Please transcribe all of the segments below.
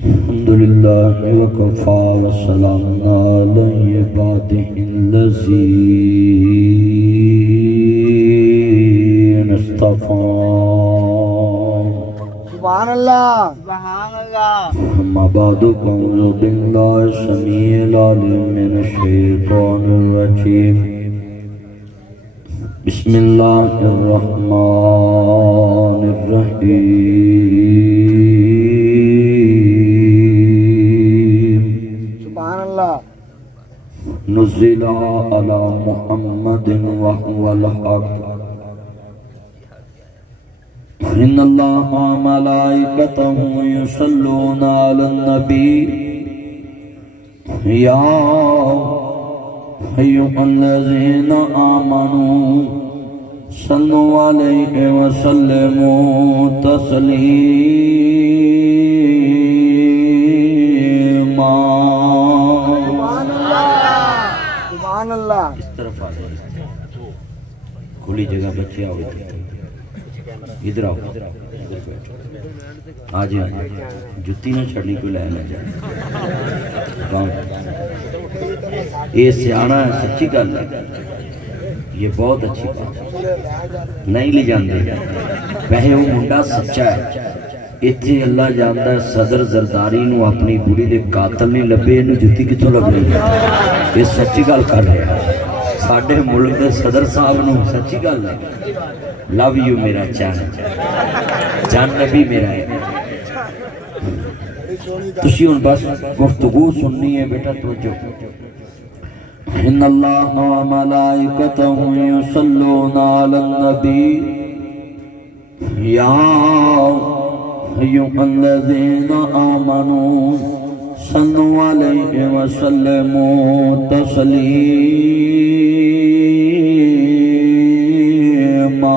الحمدللہ وکفا وسلام علی عبادہ الذین اصطفیٰ سبحان اللہ سبحان اللہ اما بعد اعوذ باللہ السمیع العلیم من الشیطان الرجیم بسم اللہ الرحمن الرحیم سبحان اللہ نزل علی محمد وهو الحق ان اللہ وملائکتہ یصلون علی النبی یا ایھا الذین آمنوا صلوا علیہ وسلموا تسلیما سبحان اللہ سبحان اللہ اس طرف آ جائیں کھلی جگہ بچے آؤ ادھر آؤ آ جائیں جتی نہ چھڑنی کوئی لے نہ جائے یہ سیانا ہے سچی گل ہے یہ بہت اچھی بات نہیں لے جاندے پہے وہ منڈا سچا ہے اتھے اللہ جانتا ہے صدر زرداری نو اپنی بڑی دے قاتل نہیں لبے انو جتی کتوں لبنی یہ سچی گل کر رہے ہیں ساڑھے ملک دے صدر صاحب نو سچی گل ہے لو یو میرا چان جان نبی میرا ہے تسی ان بس گفتگو سننی ہے بیٹا توجہ ان اللہ و ملائکتہ یصلون علی النبی یا ایھا الذین آمنوا صلوا علیہ وسلموا تسلیما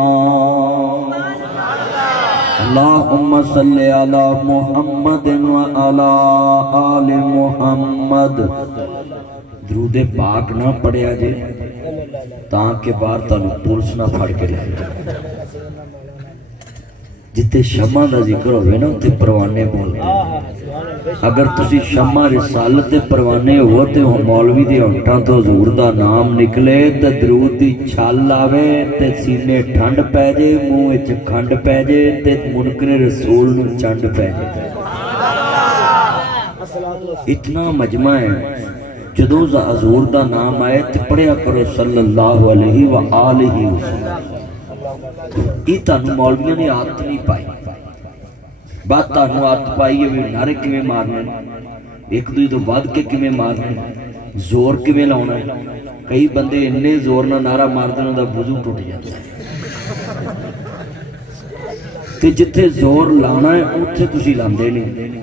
اللہم صلی علی محمد وعلی آل محمد درود پاک نہ پڑھیا جے تاکہ بار تانوں پولیس نہ پھڑ کے لے جتے شمع دا ذکر ہوئے نا تے پروانے بولتے اگر تسی شمع رسالت تے پروانے ہوتے ہو مولوی دے ہونٹاں تو حضور دا نام نکلے تے درود دی چھال لاوے تے سینے ٹھنڈ پہ جے منہ وچ کھنڈ پہ جے تے منکر رسول نو چنڈ پہ جے اتنا مجمع ہے جدو حضور دا نام آئے تے پڑھیا کرو صلی اللہ علیہ وآلہ وسلم یہ تانوں مولویوں نے عادت نہیں پائی بات تانوں عادت پائی ہے نعرے کیویں مارنے ایک دوسرے تو بعد کے کیویں مارنے زور کیویں لاؤنا ہے کئی بندے اننے زور نہ نعرہ مار دے انہاں دا وضو ٹوٹ جاتا ہے تے جتھے زور لانا ہے اوتھے تسی لاندے نہیں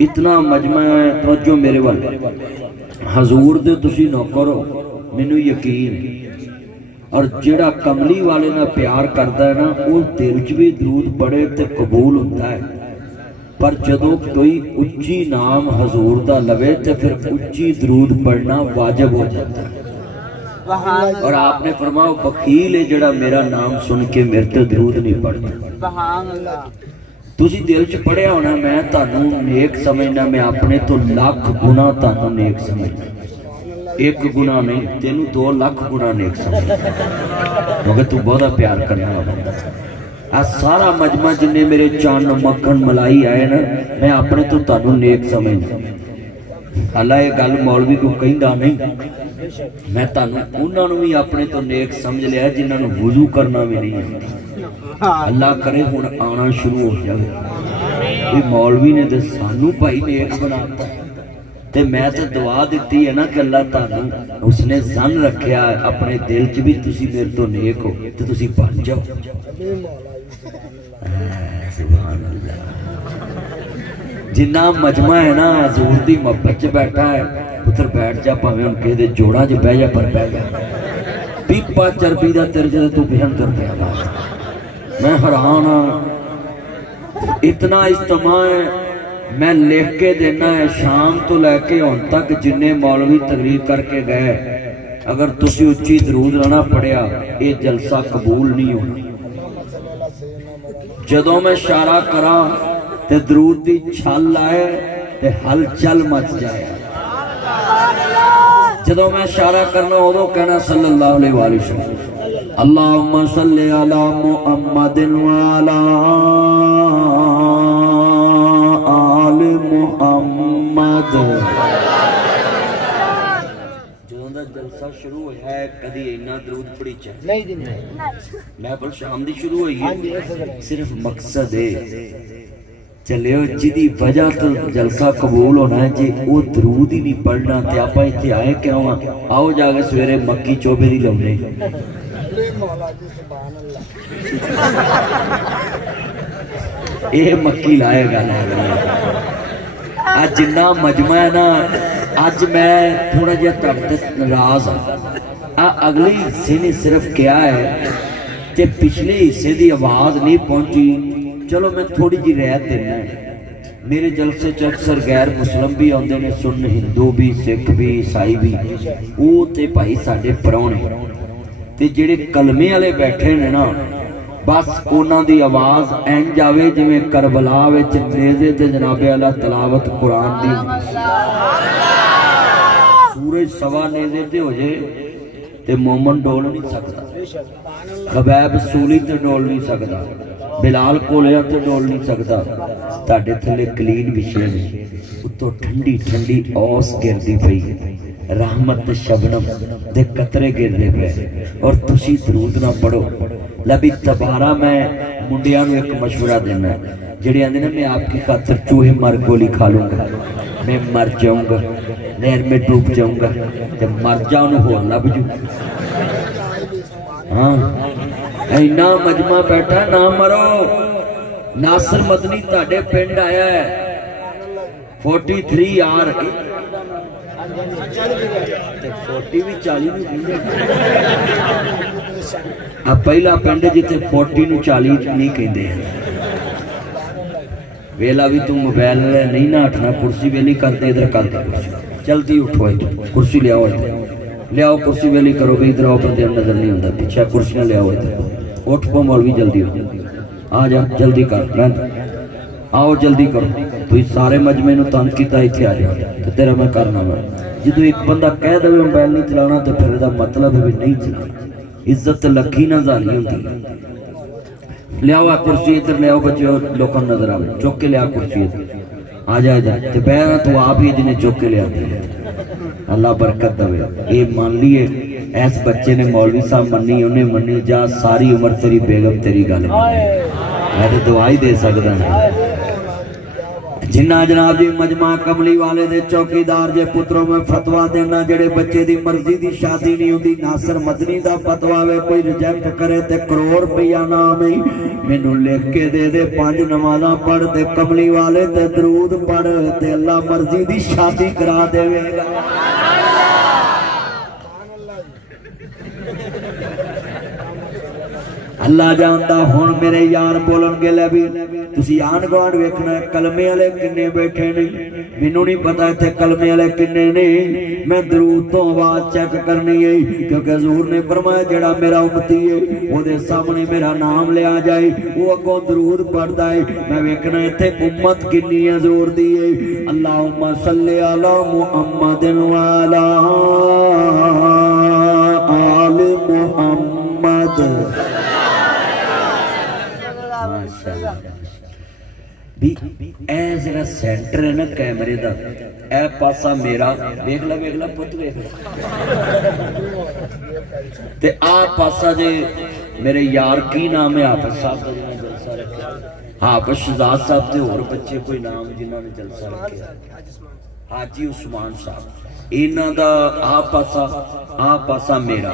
اتنا مجمع ہے توجہ میرے وال حضور دے تسی نوکر ہو مینوں یقین ہے اور جڑا کملی والے نہ پیار کرتا ہے نا وہ دل چ بھی درود پڑھے تے قبول ہوتا ہے پر جدو کوئی اچھی نام حضور دا لوے تے پھر اچھی درود پڑھنا واجب ہو جاتا ہے اور آپ نے فرمایا بخیل ہے جڑا میرا نام سن کے میرے تے درود نہیں پڑھتا سبحان اللہ تسی دل چ پڑھیا ہونا میں تانوں نیک سمجھنا میں اپنے تو لاکھ گناہ تانوں نیک سمجھنا ایک گناہ نہیں تینوں 2 لاکھ گناہ نیک سمجھنا کیونکہ تو بہت پیار کرنا بندہ سارا مجمع جنہیں میرے چان مکھن ملائی آئے نا میں اپنے تو تانوں نیک سمجھنا اللہ یہ گل مولوی کو کہندا نہیں میں تانوں انہاں نوں بھی اپنے تو نیک سمجھ لیا جنہاں نوں وضو کرنا بھی نہیں آتا اللہ کرے ہن آنا شروع ہو جائے یہ مولوی نے تے سانوں بھائی نیک بناتا تے میں تے دعا دیتی ہے نا کہ اللہ تعالیٰ اس نے زن رکھیا اپنے دل چ بھی تسی میرے تو نیک ہو تے تسی بن جاؤ سبحان اللہ جنہ مجمع ہے نا حضور دی محبت چ بیٹھا ہے پتر بیٹھ جا پاویں ان کے دے جوڑا چ بہ جا پر بہ جا پیپا چربی دا تیرے جے تو بیان کر پیا میں حیران ہاں اتنا اجتماع ہے میں لکھ کے دینا ہے شام تو لے کے ہن تک جننے مولوی تقریر کر کے گئے اگر تسی اچھی درود نہ پڑھیا یہ جلسہ قبول نہیں ہونا جدوں میں اشارہ کراں تے درود دی چھل آئے تے ہل چل مچ جائے جدو میں اشارہ کرنا ادو کہنا صلی اللہ علیہ وآلہ وسلم اللہم صلی علی محمد وعلی آل محمد جدوں دا جلسہ شروع ہویا ہے کدی اینا درود پڑھی چاہے نہیں دی محفل شام دی شروع ہوئی ہے صرف مقصد ہے چلیو جدی وجہ تو جلسہ قبول ہونا ہے جی وہ درود ہی نہیں پڑھنا تے آپا ایتھے آئے کیوں آؤ جا کے سویرے مکی چوبے دی لونے اے مکی لائے گا آج جنہ مجمع ہے نا آج میں تھوڑا جا تردت نراز اگلی حصے نے صرف کیا ہے کہ پچھلے حصے دی آواز نہیں پہنچی چلو میں تھوڑی جی رعایت دینا ہے میرے جلسے چ اکثر غیر مسلم بھی آندے نے سن ہندو بھی سکھ بھی عیسائی بھی او تے بھائی ساڈے پراؤنے تے جڑے کلمے والے بیٹھے نے نا بس انہاں دی آواز اینج آوے جویں کربلا وچ نیزے تے جناب اعلی تلاوت قرآن دی سورج سوا نیزے تے ہو جائے تے مومن ڈول نہیں سکتا خبیب سولی تے ڈول نہیں سکتا بلال کولیا تے ڈول نہیں سکتا تاڑے تھلے کلین بچھے میں اتو ٹھنڈی ٹھنڈی اوس گردی پئی رحمت شبنم دے قطرے گردے پہ اور تسی درود نہ پڑھو لبی تبارہ میں منڈیانو ایک مشورہ دینا ہے جڑے آندے نا میں آپ کی خاطر چوہے مر گولی کھا لوں گا میں مر جاؤں گا نہر میں ڈوب جاؤں گا تے مر جاؤں ہو لب جو ہاں اینا مجمع بیٹھا نہ مرو ناصر مدنی تاڑے پینڈ آیا ہے 43 آر 40 بھی 40 بھی اب پہلا پینڈ جیتے 40 نو 40 نہیں کہندے ہیں ویلا بھی تم موبائل نہیں نہ اٹھنا کرسی ویلی کرتے ادھر کرتے کرسی جلدی اٹھو کرسی لے آؤ لے آؤ کرسی ویلی کرو بھی ادھر آؤ پر دیر نظر نہیں ہوتا پیچھے کرسیاں لے آؤ ادھر اٹھ پو مولوی جلدی ہو آ جا جلدی کر آؤ جلدی کرو تو اس سارے مجمع نو تان کیتا ایتھے آ جا تو تیرا میں کرنا وا جدو ایک بندہ کہہ دے موبائل نہیں چلانا تو پھر دا مطلب ہے نہیں چلانا عزت لکھی نہ ظاہری ہوتی لے آؤ کرسی ادھر لے آؤ بچے لوکاں نظر آوے چوک کے لے آ کرسی ادھر آ جا ادھر تے بیٹھ تو آپ ہی جنہیں چوک کے لے آتے اللہ برکت دے اے مان لیے ایس بچے نے مولوی صاحب منی انہیں منی جا ساری عمر تیری بیگم تیری گل میں تو دعائی دے سکتا ہوں جنہ جناب جی مجمع کملی والے دے چوکیدار جے پتروں میں فتوہ دینا جڑے بچے دی مرضی دی شادی نہیں ہوندی ناصر مدنی دا فتوہ وے کوئی ریجیکٹ کرے تے کروڑ روپیہ نام ہی مینوں لکھ کے دے دے 5 نمازاں پڑھ تے کملی والے تے درود پڑھ تے اللہ مرضی دی شادی کرا دے گا اللہ جانتا ہون میرے یار بولن گے لے بھی تسی آن گوان ویکھنا کلمے والے کنے بیٹھے نہیں مینوں نہیں پتا تے کلمے والے کنے نہیں میں درود تو آواز چیک کرنی ہے کیونکہ حضور نے فرمایا جڑا میرا امتی ہے او دے سامنے میرا نام لے آ جائے وہ اگوں درود پڑھدا ہے میں ویکھنا ایتھے امت کنی ہے حضور دی ہے اللہم صلی علی محمد وعلی آل محمد بھی اے ذرا سینٹر ہے نا کیمرے دا اے پاسا میرا ویکھ لا پت ویکھ لا تے آ پاسا جے میرے یار کی نام ہے حافظ صاحب دا جنہوں نے جلسہ رکھا حافظ شہزاد صاحب تے اور بچے کوئی نام جنہوں نے جلسہ رکھا حاجی عثمان صاحب اینا دا آ پاسا میرا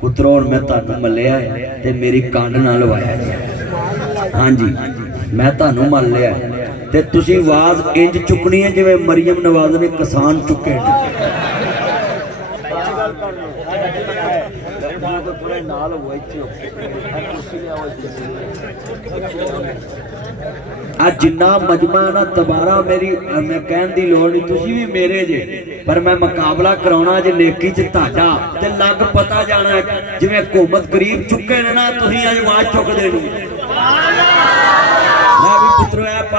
پتروں اور میں تانوں ملیا ہے تے میری کانڈ نہ لوایا ہے ہاں جی میں تانوں مل لیا ہے تے تسی واز انج چکنی ہے جو مریم نواز نے کسان چکے آج جنہ مجمع نا تبارہ میری میں کہن دی لوڑ نہیں تسی بھی میرے جے پر میں مقابلہ کرونا جے نیکی چ تہاڈا تے لگ پتا جانا ہے جویں حکومت قریب چکے نے نا تسی اج واز چک دینی میں بھی پترو ہے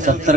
70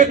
1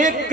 1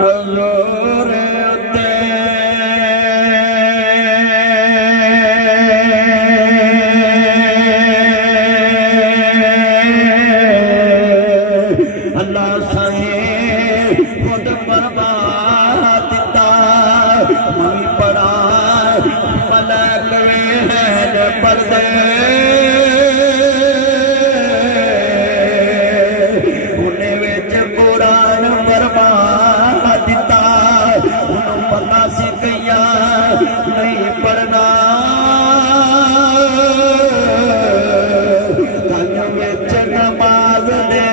حضور اللہ سائیں خود برباد دیتا مئی پڑا ملک ویہن پردے انہیں ویچ قرآن برباد دیتا انہوں پتا سکھیا نہیں پڑھنا تنہ ویچ نماز دے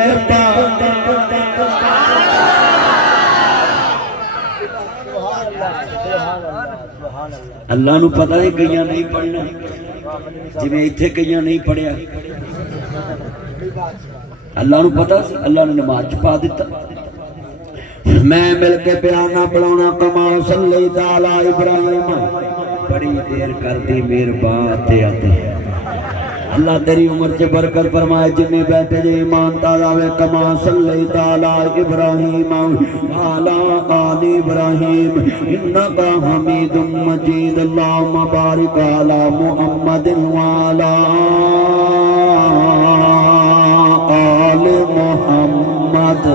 اللہ نو پتہ ہے کئیاں نہیں پڑھنا جی میں اتھے کئیاں نہیں پڑھیا اللہ نو پتہ اللہ نے نماز چھپا دیتا میں مل کے پیانا پڑھونا کما صلی تعالی ابراہیم بڑی دیر کر دی میر بات آتے ہیں اللہ تیری عمر سے برکت فرمائے جنہیں بیٹھے جے ایمان تازاوے کما صلی تعالی ابراہیم آلا آل ابراہیم انکا حمید مجید اللہم بارک علی محمد وعلا آل محمد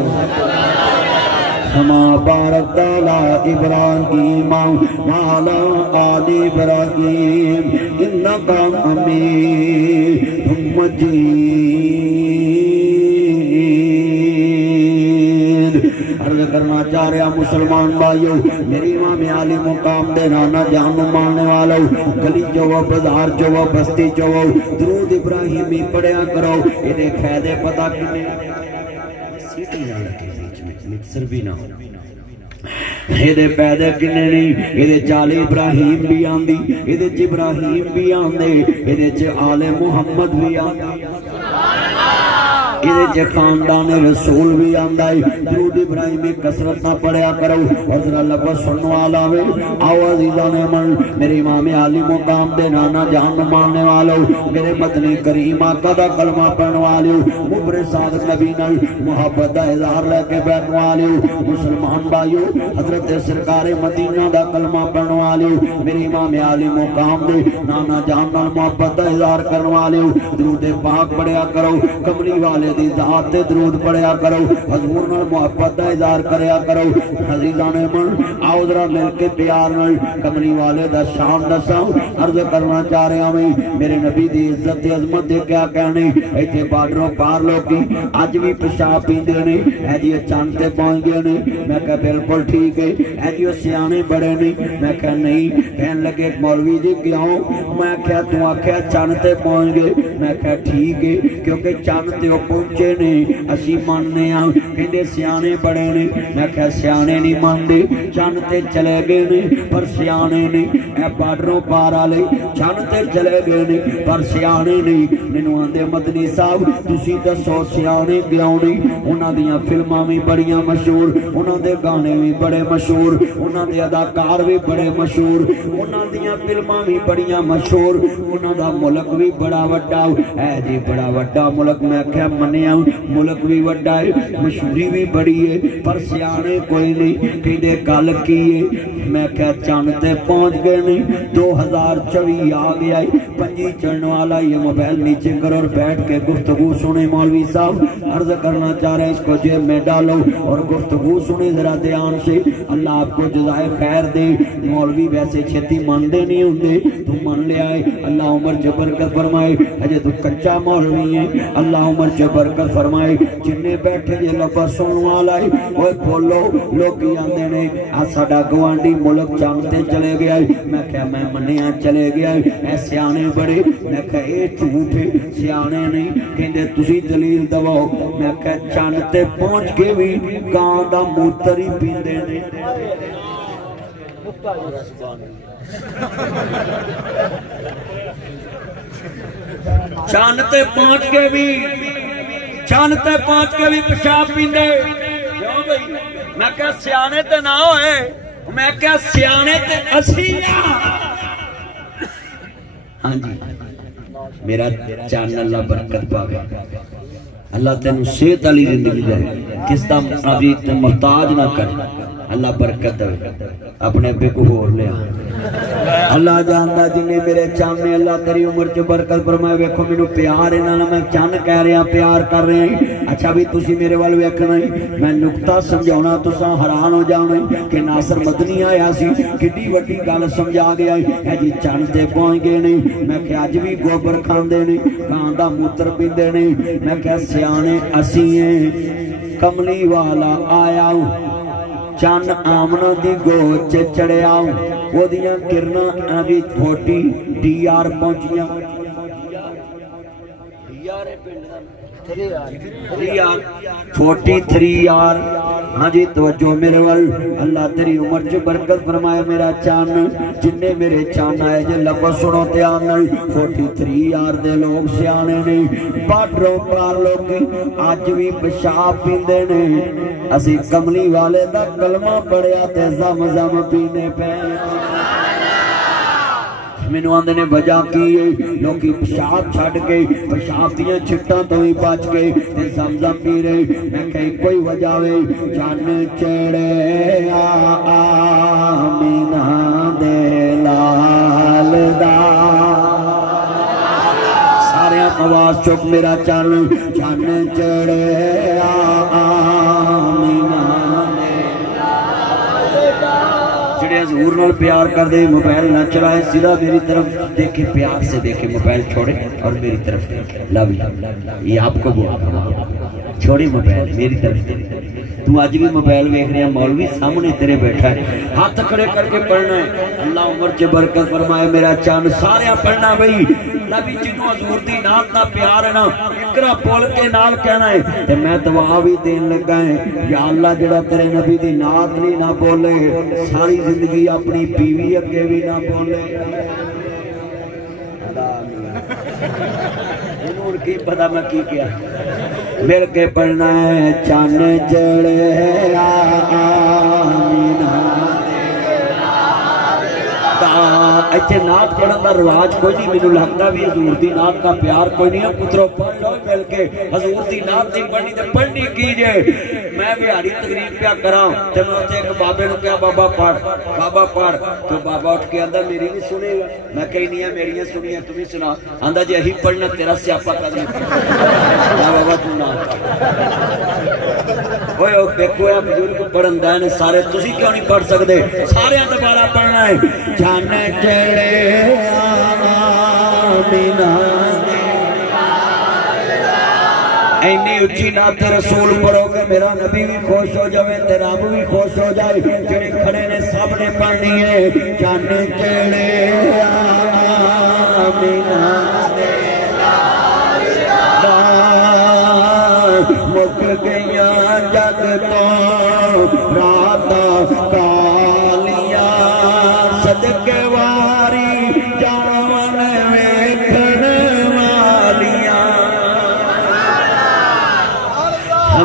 کما بارک علی ابراہیم وعلا آل ابراہیم انکا حمید مجید عرض کرنا چاہ رہا مسلمان بھائیو میری امام عالی مقام دے نانا جہاں ماننے والا گلی چوہ بازار چوہ بستی چوہ درود ابراہیمی پڑھیا کرو انہیں فائدے پتا کنے سیٹی نہ لگے بیچ میں مکسر بھی نہ ہو ایدے پیدے کنے نہیں ایدے چال ابراہیم بھی آندی ایدے چ ابراہیم بھی آندے ایدے چ آل محمد بھی آندی ایدے چ خاندان رسول بھی آندائی درود ابراہیمی کسرت نہ پڑھیا کرو اور ذرا لفظ سنو والا وے آو عزیزان من میرے امام عالی مقام دے نانا جہان ماننے والو میرے مدنی کریم آقا دا کلمہ پڑھنے والو مبر صادق نبی نال محبت دا اظہار لے کے بیٹھنے والو مسلمان بھائیو حضرت سرکار مدینہ دا کلمہ پڑھنے والو میرے امام عالی مقام دے نانا جہان نال محبت دا اظہار کرنے والو درود پاک پڑھیا کرو کملی والے دی ذات درود پڑھیا کرو حضور نال محبت دا اظہار کریا کرو عزیزان من آؤ ذرا مل کے پیار نال کملی والے دا شان دساں عرض کرنا چاہ رہا میں میرے نبی دی عزت دی عظمت دے کیا کہنے ایتھے بارڈروں پار لوگی اج بھی پیشاب پیندے نے اے جی چاند تے پہنچ گئے نے میں کہا بالکل ٹھیک ہے اے جی سیانے بڑے نہیں میں کہا نہیں کہنے لگے مولوی جی کیوں میں کہا تو آکھیا چاند تے پہنچ گئے میں کہا ٹھیک ہے کیونکہ چاند تے پہنچے نے اسی ماننے ہاں کہندے سیانے بڑے نے میں کہا سیانے نہیں ماندے چاند تے چلے گئے نے پر سیانے نہیں اے بارڈروں پار والے چاند تے چلے گئے نے پر سیانے نہیں مینوں آندے مدنی صاحب تسی دسو سیانے کیوں نہیں انہاں دیاں فلماں بھی بڑیاں مشہور انہاں دے گانے بھی بڑے مشہور انہاں دے اداکار بھی بڑے مشہور انہاں دیاں فلماں بھی بڑیاں مشہور انہاں دا ملک بھی بڑا وڈا اے جی بڑا وڈا ملک میں کہا منیا ملک بھی وڈا ہے مشہوری بھی بڑی ہے پر سیانے کوئی نہیں کہندے گل کی ہے میں کہا چاند تے پہنچ گئے نہیں 2024 آ گیا ہے پنجی چڑھنے والا یہ موبائل نیچے کرو اور بیٹھ کے گفتگو سنے مولوی صاحب عرض کرنا چاہ رہے ہیں اس کو جیب میں ڈالو اور گفتگو سنے ذرا دھیان سے اللہ آپ کو جزائے خیر دے مولوی ویسے چھتی ماندے نہیں ہوندے تو مان لے آئے اللہ عمر جو برکت فرمائے اجے تو کچا مولوی ہے اللہ عمر جو برکت فرمائے جنہیں بیٹھے یہ لفظ سننے والا ہے وہ بولو لوگی آندے نے ساڈا گوانڈی ملک چاندتے چلے گیا ہے میں کہا میں منیا چلے گیا ہے اے سیانے بڑے میں کہا اے جھوٹ ہے سیانے نہیں کہندے تسی دلیل دواؤ میں کہا چاندتے پہنچ کے بھی گاں دا موتری پیندے نے چاندتے پہنچ کے بھی پیشاب پیندے میں کہا سیانے تے نہ ہوئے میں کہا سیانے تے اسی ہاں جی میرا چان اللہ برکت پاوے اللہ تینوں صحت علی زندگی دے کس دا ابھی تے محتاج نہ کرے اللہ برکت دے اپنے ابے کو ہور لیا اللہ جاندا جنے میرے چانے اللہ تیری عمر چ برکت فرمائے ویکھو مینوں پیار انہاں نال میں چن کہہ رہا پیار کر رہے ہیں اچھا بھی تسی میرے وال ویکھنا میں نقطہ سمجھاونا تساں حیران ہو جاونا کہ ناصر مدنی آیا سی کڈی وڈی گل سمجھا گیا ہے جی چن تے پہنچ گئے نہیں میں کہ اج بھی گوبر کھاندے نہیں کان دا موتر پیندے نہیں میں کہ سیانے اسی ہیں کملی والا آیا چند آمنہ دی گوچ چڑھے آؤں وہ دیاں کرنا آگی 40 DR پہنچیاں 43 یار ہاں جی توجہ میرے وال اللہ تیری عمر چ برکت فرمائے میرا چان جننے میرے چان آئے جے لگو سنو تیان 43 یار دے لوگ سیانے نہیں باڈروں پار لوگی آج بھی پشاب پیندے نہیں اسی کملی والے دا کلمہ پڑیا تے زم زم پینے پہ مینوں آندے نے وجہ کی لوکی پیشاب چھڈ کے پیشاب دیاں چھٹاں تو ہی بچ گئے تے زمزم پی رہے میں کہ کوئی وجہ وے چن چڑھے آمینہ دے لال دا سارے آواز چک میرا چن چڑھے آمینہ حضور نال پیار کر دے موبائل نہ چلائے سیدھا میری طرف دیکھے پیار سے دیکھے موبائل چھوڑے اور میری طرف دیکھے لو یو یہ آپ کو بہت چھوڑی موبائل میری طرف دیکھے تو آج بھی موبائل ویکھ رہے ہیں مولوی سامنے تیرے بیٹھا ہے ہاتھ کھڑے کر کے پڑھنا ہے اللہ عمر چ برکت فرمائے میرا چاند سارے پڑھنا بھئی نبی جنوں حضور دی نات دا پیار ہے نا اقرا بول کے نال کہنا ہے تے میں دعا بھی دین لگا ہے یا اللہ جڑا تیرے نبی دی نات نہیں نہ بولے ساری زندگی اپنی بیوی اگے بھی نہ بولے انہوں کی پتہ میں کی کیا مل کے پڑھنا ہے چان چڑھے آمینہ اچھے نات پڑھن دا رواج کوئی نہیں مینوں لگتا بھی حضور دی نات کا پیار کوئی نہیں ہے پترو پڑھ لو مل کے حضور دی نات نہیں پڑھنی تے پڑھنی کیجئے میں بہاری تقریر پیا کراں تے میں تے ایک بابے نوں کہا بابا پڑھ تو بابا اٹھ کے آندا میری نہیں سنے گا میں کہی نہیں ہے میری سنی ہے تمہیں سنا آندا جی یہی پڑھنا تیرا سیاپا کر لے بابا تو نہ اوئے او دیکھو اے بزرگ پڑھندا ہے سارے تسی کیوں نہیں پڑھ سکدے سارے دوبارہ پڑھنا ہے چن چڑھے آمینہ اینی اچھی نات رسول پڑھو گے میرا نبی بھی خوش ہو جائے تے رب بھی خوش ہو جائے جڑے کھڑے نے سب نے پڑھنی ہے چن چڑھے آمینہ مک گئیاں جگ تو راتاں کالیاں صدقے واری جاون ویکھن والیاں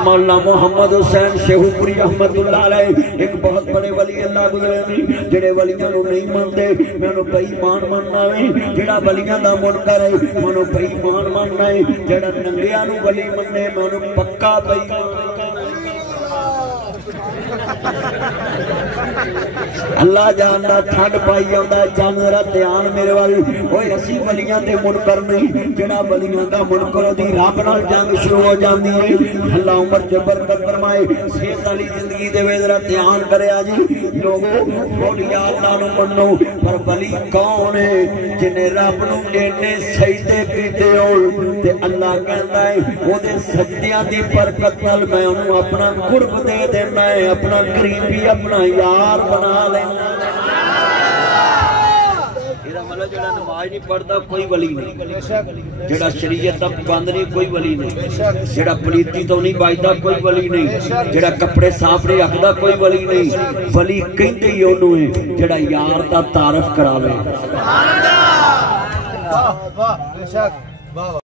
مولانا محمد حسین شیخو پوری رحمت اللہ علیہ ایک بہت بڑے ولی اللہ گزرے نہیں جڑے ولیاں نو نہیں مندے میں انہوں بے ایمان مننا ہے جڑا ولیاں دا منکر ہے میں انہوں بے ایمان مننا ہے جڑا ننگیاں نو ولی مننے میں انہوں پکا بے ایمان اللہ جاندا ٹھنڈ پائی آندا چند ذرا دھیان میرے وال اوئے اسی ولیاں دے منکر نہیں جڑا ولیاں دا منکر دی رب نال جنگ شروع ہو جاندی ہے اللہ عمر چ برکت فرمائے صحت والی زندگی دے ذرا دھیان کریا جی لوگو اولیاء اللہ نو منو پر ولی کون ہے جنے رب نو اینے سجدے کیتے ہون تے اللہ کہندا ہے او دے سجدیاں دی برکت نال میں اونوں اپنا قرب دے دینا ہے اپنا قریبی اپنا یار بنا لینا جڑا نماز نہیں پڑھتا کوئی ولی نہیں جڑا شریعت دا پابند نہیں کوئی ولی نہیں جڑا پلیتی تو نہیں بچدا کوئی ولی نہیں جڑا کپڑے صاف نہیں رکھدا کوئی ولی نہیں ولی کہندے ہی اونوں ہے جڑا یار دا تعارف کراوے سبحان اللہ واہ واہ بے شک واہ